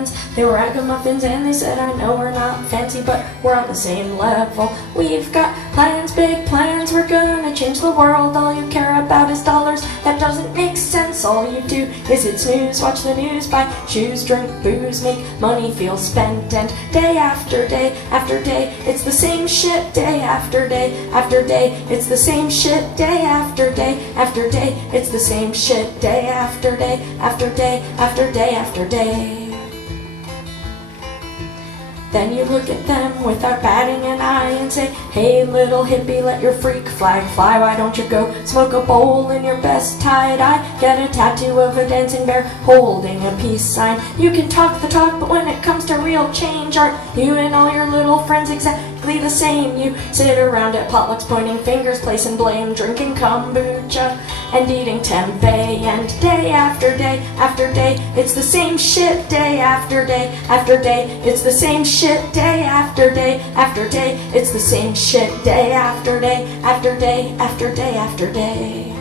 plans. They were ragamuffins and they said, I know we're not fancy, but we're on the same level. We've got plans, big plans, we're gonna change the world. All you care about is dollars, that doesn't make sense. All you do is hit snooze, watch the news, buy shoes, drink booze, make money feel spent. And day after day after day, it's the same shit. Day after day after day, it's the same shit. Day after day after day, it's the same shit. Day after day after day after day after day. Then you look at them without batting an eye and say, hey little hippie, let your freak flag fly. Why don't you go smoke a bowl in your best tie-dye? Get a tattoo of a dancing bear holding a peace sign. You can talk the talk, but when it comes to real change, aren't you and all your little friends exactly the same? You sit around at potlucks pointing fingers, placing blame, drinking kombucha and eating tempeh. And day after day after day, it's the same shit. Day after day after day, it's the same shit. Day after day after day, it's the same shit. Day after day after day after day after day.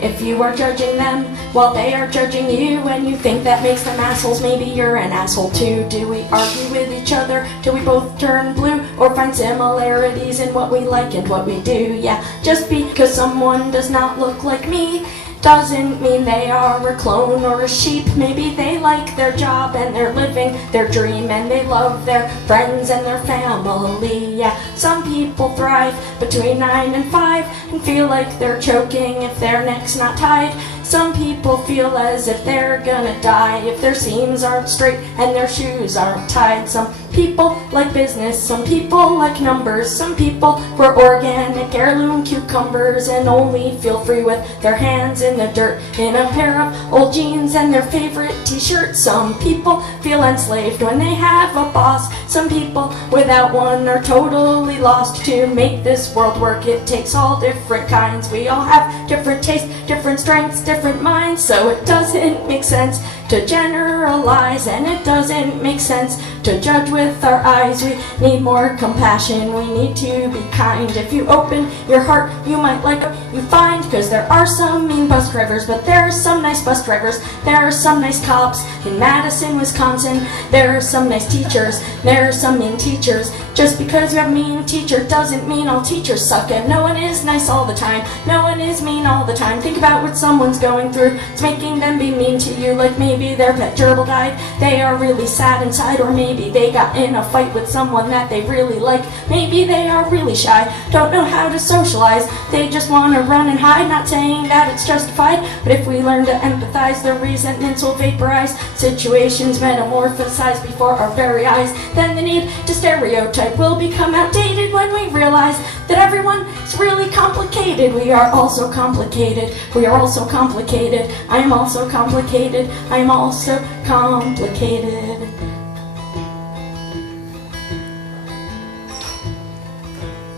If you are judging them while they are judging you, and you think that makes them assholes, maybe you're an asshole too. Do we argue with each other till we both turn blue, or find similarities in what we like and what we do? Yeah, just because someone does not look like me doesn't mean they are a clone or a sheep. Maybe they like their job and they're living their dream, and they love their friends and their family. Yeah, some people thrive between 9 and 5 and feel like they're choking if their neck's not tied. Some people feel as if they're gonna die if their seams aren't straight and their shoes aren't tied. Some people like business, some people like numbers, some people grow organic heirloom cucumbers and only feel free with their hands in the dirt in a pair of old jeans and their favorite t-shirt. Some people feel enslaved when they have a boss. Some people without one are totally lost. To make this world work, it takes all different kinds. We all have different tastes, different strengths, different minds, so it doesn't make sense to generalize, and it doesn't make sense to judge with our eyes. We need more compassion, we need to be kind. If you open your heart, you might like what you find, cause there are some mean bus drivers, but there are some nice bus drivers. There are some nice cops in Madison, Wisconsin. There are some nice teachers, there are some mean teachers. Just because you have a mean teacher doesn't mean all teachers suck, and no one is nice all the time, no one is mean all the time. Think about what someone's going through, it's making them be mean to you. Like maybe their pet gerbil died, they are really sad inside, or maybe they got in a fight with someone that they really like. Maybe they are really shy, don't know how to socialize, they just want to run and hide. Not saying that it's justified, but if we learn to empathize, the resentments will vaporize, situations metamorphosize before our very eyes. Then the need to stereotype will become outdated when we realize that everyone is really complicated. We are also complicated, we are also complicated. I am also complicated, I am also complicated.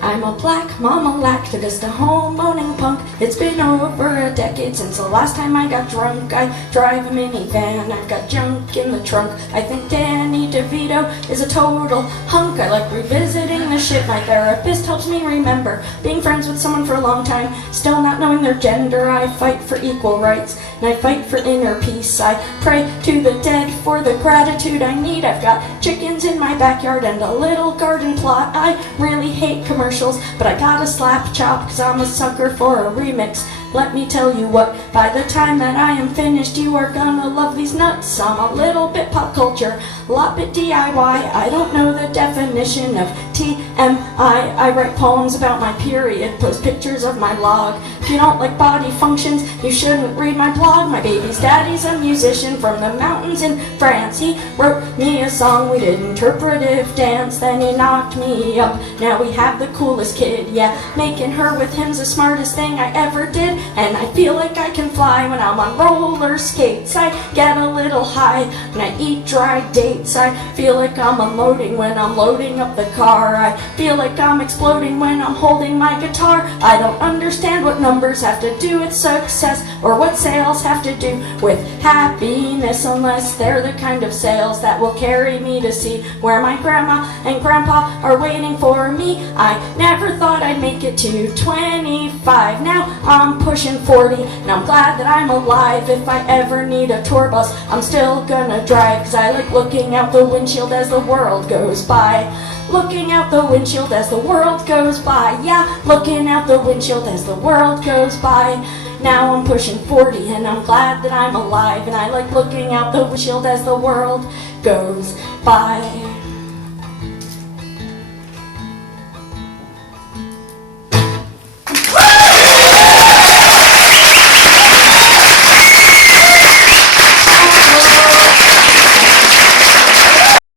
I'm a black mama activist, a home-owning punk. It's been over a decade since the last time I got drunk. I drive a minivan, I've got junk in the trunk. I think Danny DeVito is a total hunk. I like revisiting the shit. My therapist helps me remember being friends with someone for a long time, still not knowing their gender. I fight for equal rights, and I fight for inner peace. I pray to the dead for the gratitude I need. I've got chickens in my backyard and a little garden plot. I really hate commercials, but I gotta slap chop, cause I'm a sucker for a remix. Let me tell you what, by the time that I am finished, you are gonna love these nuts. I'm a little bit pop culture, a lot bit DIY. I don't know the definition of TMI. I write poems about my period, post pictures of my log. If you don't like body functions, you shouldn't read my blog. My baby's daddy's a musician from the mountains in France. He wrote me a song, we did interpretive dance, then he knocked me up. Now we have the coolest kid, yeah, making her with him's the smartest thing I ever did. And I feel like I can fly when I'm on roller skates. I get a little high when I eat dry dates. I feel like I'm unloading when I'm loading up the car. I feel like I'm exploding when I'm holding my guitar. I don't understand what numbers have to do with success, or what sales have to do with happiness, unless they're the kind of sales that will carry me to see where my grandma and grandpa are waiting for me. I never thought I'd make it to 25. Now I'm pushing 40, and I'm glad that I'm alive. If I ever need a tour bus, I'm still gonna drive, 'cause I like looking out the windshield as the world goes by. Looking out the windshield as the world goes by. Yeah, looking out the windshield as the world goes by. Now I'm pushing 40 and I'm glad that I'm alive, and I like looking out the windshield as the world goes by.